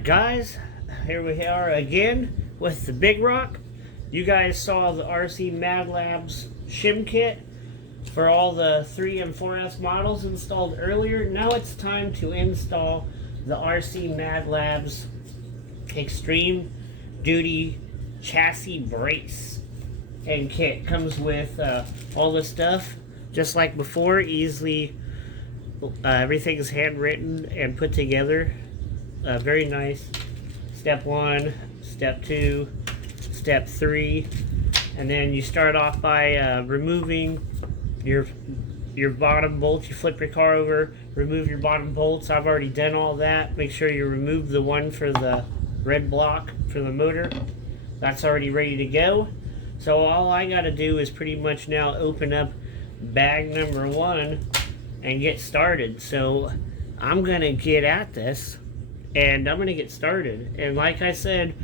Alright guys, here we are again with the big rock. You guys saw the Rc MadLabz shim kit for all the 3 and 4S models installed earlier. Now it's time to install the Rc MadLabz Extreme Duty Chassis Brace and kit. Comes with all the stuff just like before, easily everything's handwritten and put together. Very nice. Step 1, step 2, step 3, and then you start off by removing your bottom bolts. You flip your car over, remove your bottom bolts. I've already done all that. Make sure you remove the one for the red block for the motor. That's already ready to go. So all I got to do is pretty much now open up bag number 1 and get started. So I'm gonna get at this and I'm gonna get started. And like I said,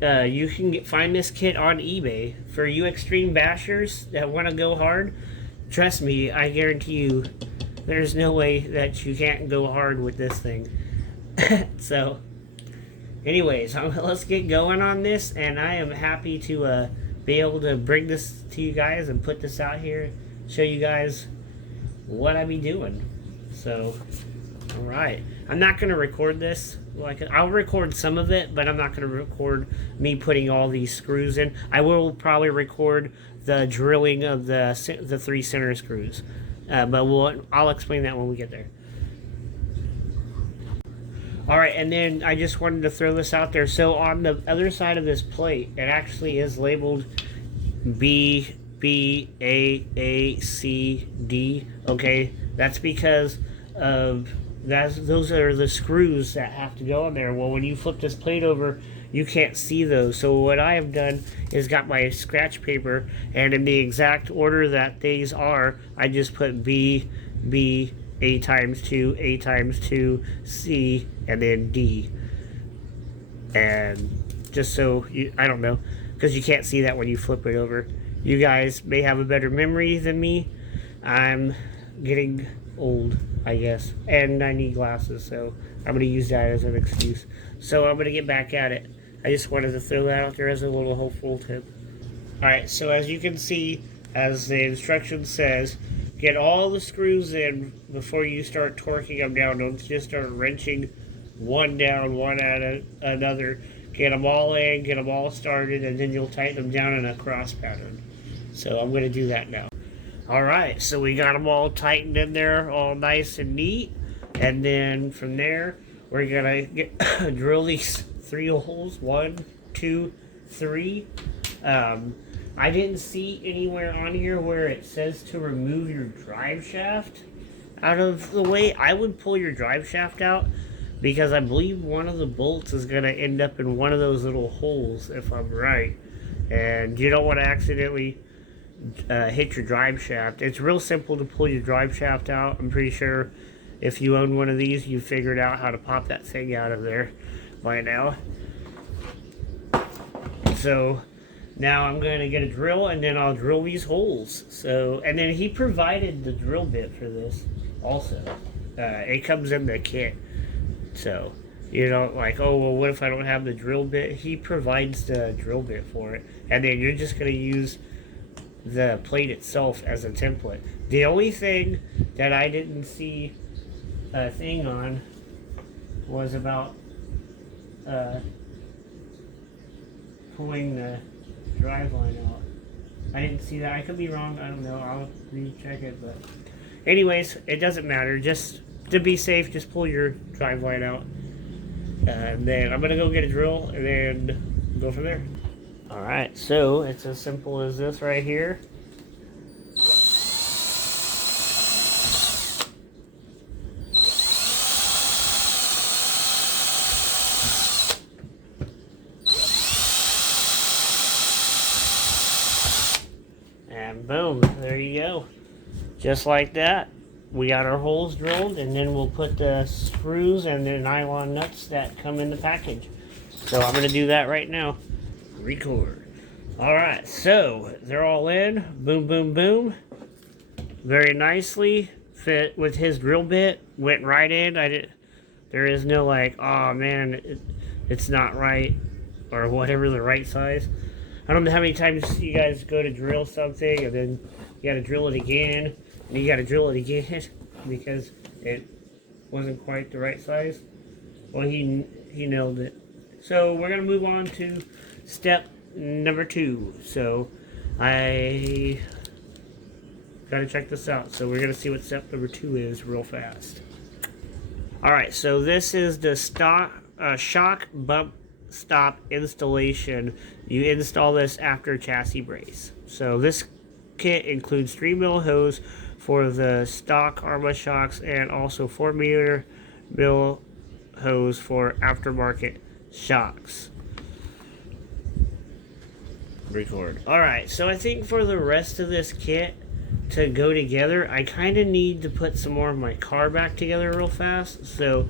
you can find this kit on eBay. For you extreme bashers that want to go hard, trust me, I guarantee you there's no way that you can't go hard with this thing. So anyways, let's get going on this, and I am happy to be able to bring this to you guys and put this out here, show you guys what I be doing. So alright, I'm not going to record this. I'll record some of it, but I'm not going to record me putting all these screws in. I will probably record the drilling of the 3 center screws, but I'll explain that when we get there. Alright, and then I just wanted to throw this out there. So on the other side of this plate, it actually is labeled B, A, A, C, D. Okay, that's because of those are the screws that have to go in there. Well, when you flip this plate over, you can't see those. So what I have done is got my scratch paper, and in the exact order that these are, I just put B, A times 2, A times 2, C, and then D. And just so I don't know, because you can't see that when you flip it over. You guys may have a better memory than me. I'm getting old, I guess, and I need glasses, so I'm going to use that as an excuse. So I'm going to get back at it. I just wanted to throw that out there as a little hopeful tip. Alright, so as you can see, as the instruction says, get all the screws in before you start torquing them down. Don't just start wrenching one down, one at another. Get them all in, get them all started, and then you'll tighten them down in a cross pattern. So I'm going to do that now. Alright, so we got them all tightened in there, all nice and neat. And then from there, we're going to drill these 3 holes. 1, 2, 3. I didn't see anywhere on here where it says to remove your drive shaft out of the way. I would pull your drive shaft out, because I believe one of the bolts is going to end up in one of those little holes, if I'm right. And you don't want to accidentally hit your drive shaft. It's real simple to pull your drive shaft out. I'm pretty sure if you own one of these, you figured out how to pop that thing out of there by now. So now I'm going to get a drill, and then I'll drill these holes. So, and then he provided the drill bit for this also. It comes in the kit. So you don't like, oh, well, what if I don't have the drill bit? He provides the drill bit for it. And then you're just going to use the plate itself as a template. The only thing that I didn't see a thing on was about pulling the drive line out. I didn't see that. I could be wrong. I don't know. I'll recheck it. But anyways, it doesn't matter. Just to be safe, just pull your drive line out. And then I'm going to go get a drill and then go from there. Alright, so it's as simple as this right here. And boom, there you go. Just like that. We got our holes drilled, and then we'll put the screws and the nylon nuts that come in the package. So I'm going to do that right now. Record. Alright, so they're all in. Boom, boom, boom. Very nicely. Fit with his drill bit. Went right in. I There is no like, oh man, it's not right, or whatever the right size. I don't know how many times you guys go to drill something and then you gotta drill it again, and you gotta drill it again because it wasn't quite the right size. Well, he nailed it. So we're gonna move on to step number 2. So I gotta check this out. So we're gonna see what step number 2 is real fast. Alright, so this is the shock bump stop installation. You install this after chassis brace. So this kit includes 3mm hose for the stock Arma shocks and also 4mm hose for aftermarket shocks. Record. Alright, so I think for the rest of this kit to go together, I kind of need to put some more of my car back together real fast. So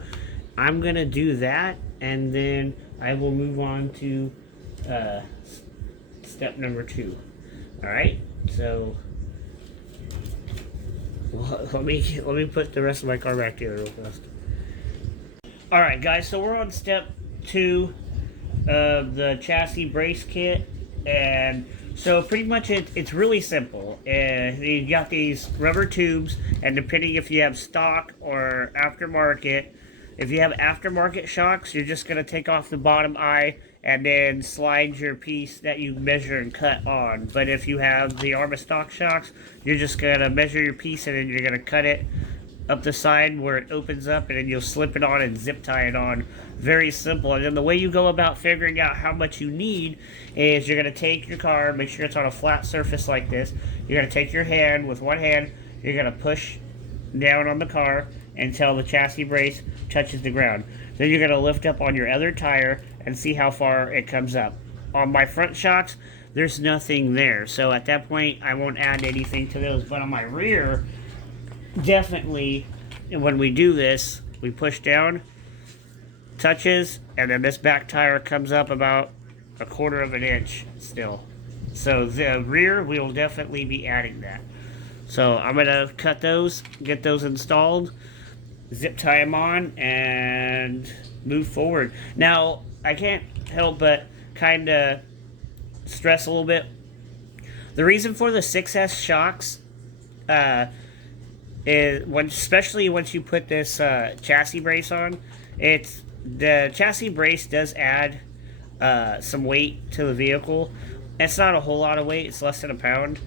I'm going to do that, and then I will move on to step number 2. Alright, so let me put the rest of my car back together real fast. Alright guys, so we're on step 2 of the chassis brace kit, and so pretty much it's really simple. You got these rubber tubes, and depending if you have stock or aftermarket, if you have aftermarket shocks, you're just going to take off the bottom eye and then slide your piece that you measure and cut on. But if you have the Arma stock shocks, you're just going to measure your piece and then you're going to cut it up the side where it opens up, and then you'll slip it on and zip tie it on. Very simple. And then the way you go about figuring out how much you need is you're going to take your car, make sure it's on a flat surface like this. You're going to take your hand, with one hand, you're going to push down on the car until the chassis brace touches the ground. Then you're going to lift up on your other tire and see how far it comes up. On my front shocks, there's nothing there, so at that point I won't add anything to those. But on my rear, definitely, when we do this, we push down, touches, and then this back tire comes up about 1/4 of an inch still. So the rear, we will definitely be adding that. So I'm going to cut those, get those installed, zip tie them on, and move forward. Now, I can't help but kind of stress a little bit. The reason for the 6S shocks is, especially once you put this chassis brace on, the chassis brace does add some weight to the vehicle. It's not a whole lot of weight, it's less than a pound.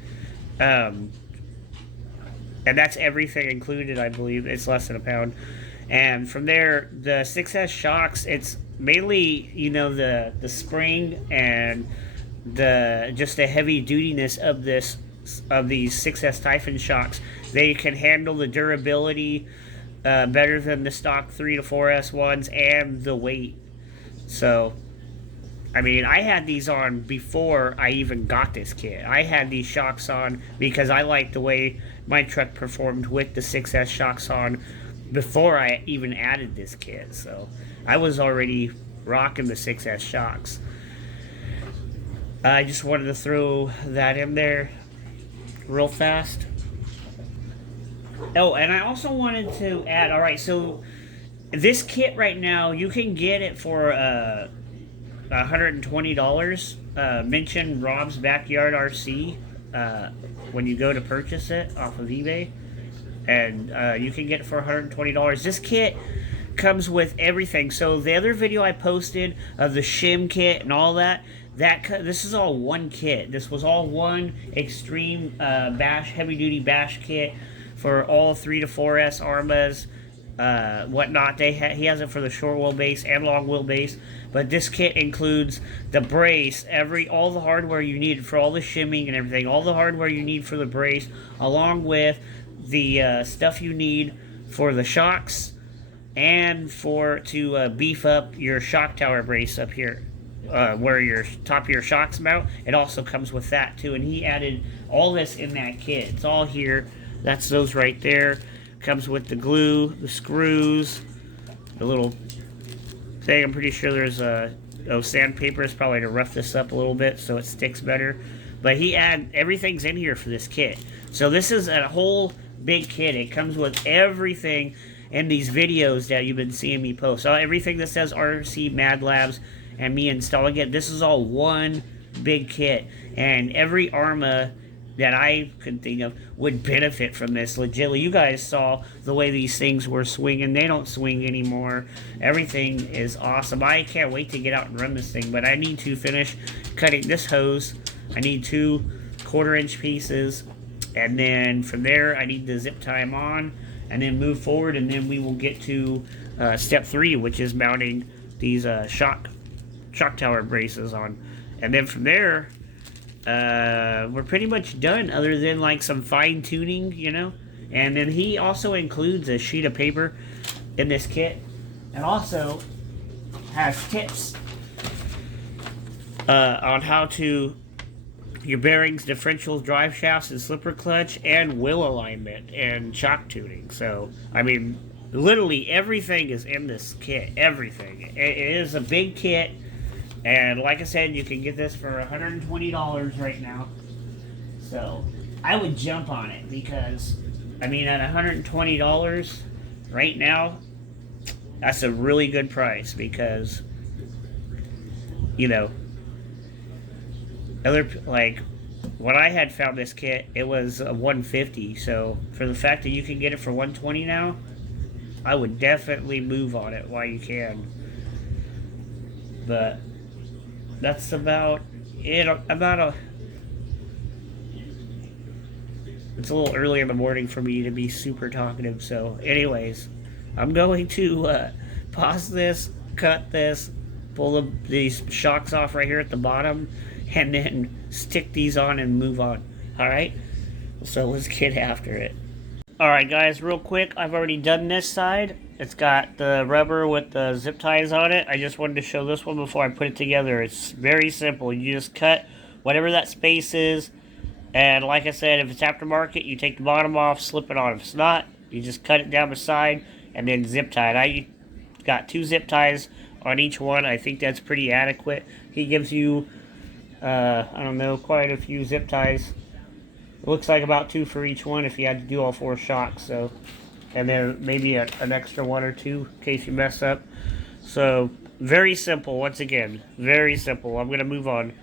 And that's everything included, I believe. It's less than a pound. And from there, the 6S shocks, it's mainly, you know, the spring and just the heavy dutiness of these 6S Typhon shocks. They can handle the durability better than the stock 3 to 4S ones, and the weight. So, I mean, I had these on before I even got this kit. I had these shocks on because I liked the way my truck performed with the 6S shocks on before I even added this kit. So I was already rocking the 6S shocks. I just wanted to throw that in there real fast. Oh, and I also wanted to add, alright, so this kit right now, you can get it for $120. Mention Rob's Backyard RC when you go to purchase it off of eBay, and you can get it for $120. This kit comes with everything. So the other video I posted of the shim kit and all that, this is all one kit. This was all one extreme heavy duty bash kit for all 3 to 4S Armas, whatnot. He has it for the short wheelbase and long wheelbase. But this kit includes the brace, all the hardware you need for all the shimming and everything, all the hardware you need for the brace, along with the stuff you need for the shocks and to beef up your shock tower brace up here, where your top of your shocks mount. It also comes with that too, and he added all this in that kit. It's all here. That's those right there. Comes with the glue, the screws, the little thing. I'm pretty sure there's sandpaper is probably to rough this up a little bit so it sticks better. But everything's in here for this kit. So this is a whole big kit. It comes with everything, in these videos that you've been seeing me post. So everything that says Rc MadLabz and me installing it, this is all one big kit. And every Arma that I could think of would benefit from this. Legitimately, you guys saw the way these things were swinging. They don't swing anymore. Everything is awesome. I can't wait to get out and run this thing, but I need to finish cutting this hose. I need 2 1/4-inch pieces, and then from there I need to zip tie them on and then move forward, and then we will get to step 3, which is mounting these shock tower braces on. And then from there, we're pretty much done, other than like some fine tuning, you know. And then he also includes a sheet of paper in this kit, and also has tips on how to your bearings, differentials, drive shafts, and slipper clutch, and wheel alignment and shock tuning. So I mean, literally everything is in this kit. Everything. It is a big kit. And like I said, you can get this for $120 right now. So I would jump on it, because, I mean, at $120 right now, that's a really good price, because, you know, like, when I had found this kit, it was $150. So for the fact that you can get it for $120 now, I would definitely move on it while you can. But that's about it. It's a little early in the morning for me to be super talkative. So anyways, I'm going to pause this, cut this, pull these shocks off right here at the bottom, and then stick these on and move on. Alright? So let's get after it. Alright guys, real quick, I've already done this side. It's got the rubber with the zip ties on it. I just wanted to show this one before I put it together. It's very simple. You just cut whatever that space is, and like I said, if it's aftermarket, you take the bottom off, slip it on. If it's not, you just cut it down the side and then zip tie it. I got 2 zip ties on each one. I think that's pretty adequate. He gives you, I don't know, quite a few zip ties. It looks like about 2 for each one if you had to do all 4 shocks. So, and then maybe an extra 1 or 2 in case you mess up. So very simple. Once again, very simple. I'm gonna move on.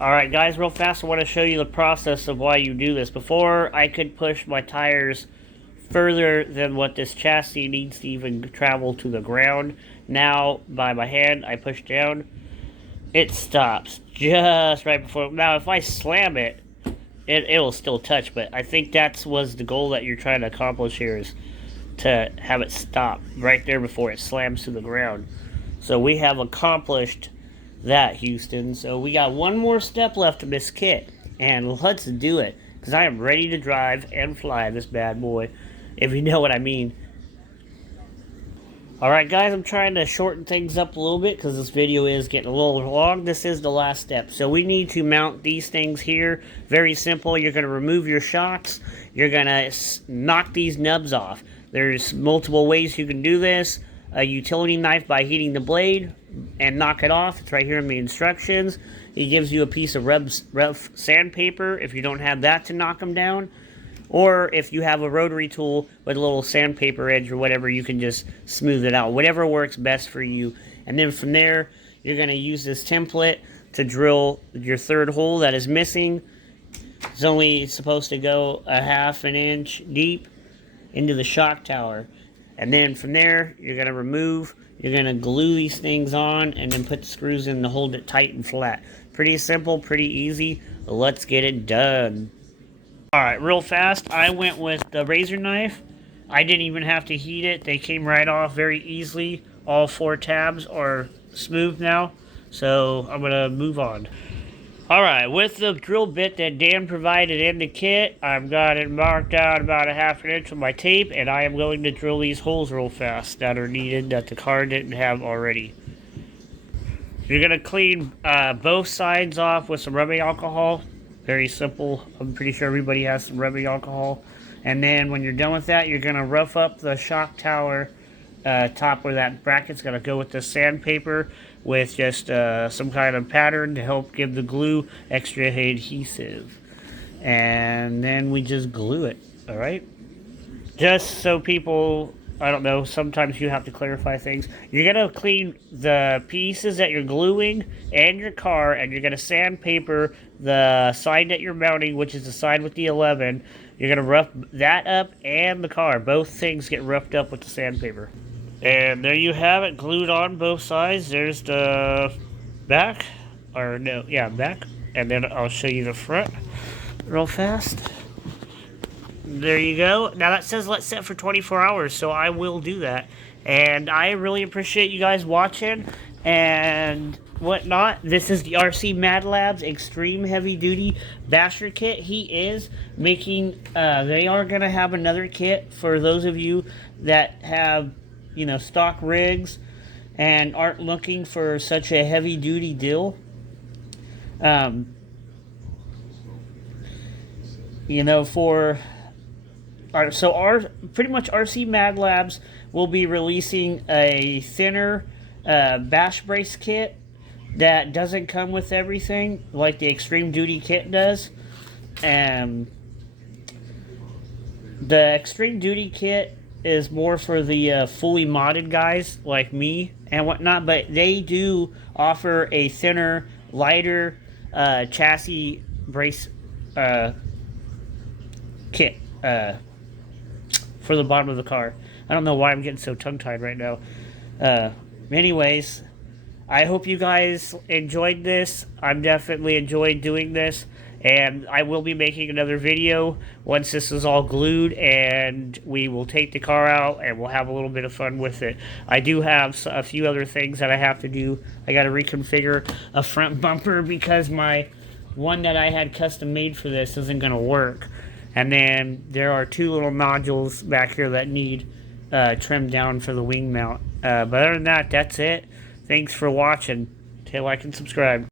Alright guys, real fast, I want to show you the process of why you do this. Before, I could push my tires further than what this chassis needs to even travel to the ground. Now, by my hand, I push down. It stops just right before. Now, if I slam it, it'll still touch, but I think that was the goal that you're trying to accomplish here, is to have it stop right there before it slams to the ground. So we have accomplished that, Houston. So we got one more step left in this kit, and let's do it, because I am ready to drive and fly this bad boy, if you know what I mean. Alright guys, I'm trying to shorten things up a little bit because this video is getting a little long. This is the last step. So we need to mount these things here. Very simple. You're going to remove your shocks. You're going to knock these nubs off. There's multiple ways you can do this. A utility knife by heating the blade and knock it off. It's right here in the instructions. He gives you a piece of rough sandpaper if you don't have that to knock them down. Or if you have a rotary tool with a little sandpaper edge or whatever, you can just smooth it out. Whatever works best for you. And then from there, you're going to use this template to drill your 3rd hole that is missing. It's only supposed to go a 1/2 inch deep into the shock tower. And then from there, you're going to remove, you're going to glue these things on, and then put the screws in to hold it tight and flat. Pretty simple, pretty easy. Let's get it done. Alright, real fast, I went with the razor knife. I didn't even have to heat it. They came right off very easily. All 4 tabs are smooth now, so I'm going to move on. Alright, with the drill bit that Dan provided in the kit, I've got it marked out about a 1/2 inch with my tape, and I am going to drill these holes real fast that are needed that the car didn't have already. You're going to clean both sides off with some rubbing alcohol. Very simple. I'm pretty sure everybody has some rubbing alcohol. And then when you're done with that, you're going to rough up the shock tower top where that bracket's going to go with the sandpaper with just some kind of pattern to help give the glue extra adhesive. And then we just glue it. Alright? just so people, I don't know, sometimes you have to clarify things. You're going to clean the pieces that you're gluing and your car, and you're going to sandpaper the side that you're mounting, which is the side with the 11. You're going to rough that up and the car. Both things get roughed up with the sandpaper. And there you have it, glued on both sides. There's the back, or no, yeah, back. And then I'll show you the front real fast. There you go. Now that says let's set for 24 hours, so I will do that. And I really appreciate you guys watching and whatnot. This is the Rc MadLabz Extreme Heavy Duty Basher Kit. He is making, they are going to have another kit for those of you that have, you know, stock rigs and aren't looking for such a heavy duty deal. You know, pretty much Rc MadLabz will be releasing a thinner bash brace kit that doesn't come with everything like the Extreme Duty kit does. The Extreme Duty kit is more for the fully modded guys like me and whatnot, but they do offer a thinner, lighter chassis brace kit for the bottom of the car. I don't know why I'm getting so tongue-tied right now. Anyways, I hope you guys enjoyed this. I'm definitely enjoyed doing this, and I will be making another video once this is all glued, and we will take the car out and we'll have a little bit of fun with it. I do have a few other things that I have to do. I got to reconfigure a front bumper because my one that I had custom made for this isn't going to work. And then there are two little nodules back here that need trimmed down for the wing mount. But other than that, that's it. Thanks for watching. Hit like and subscribe.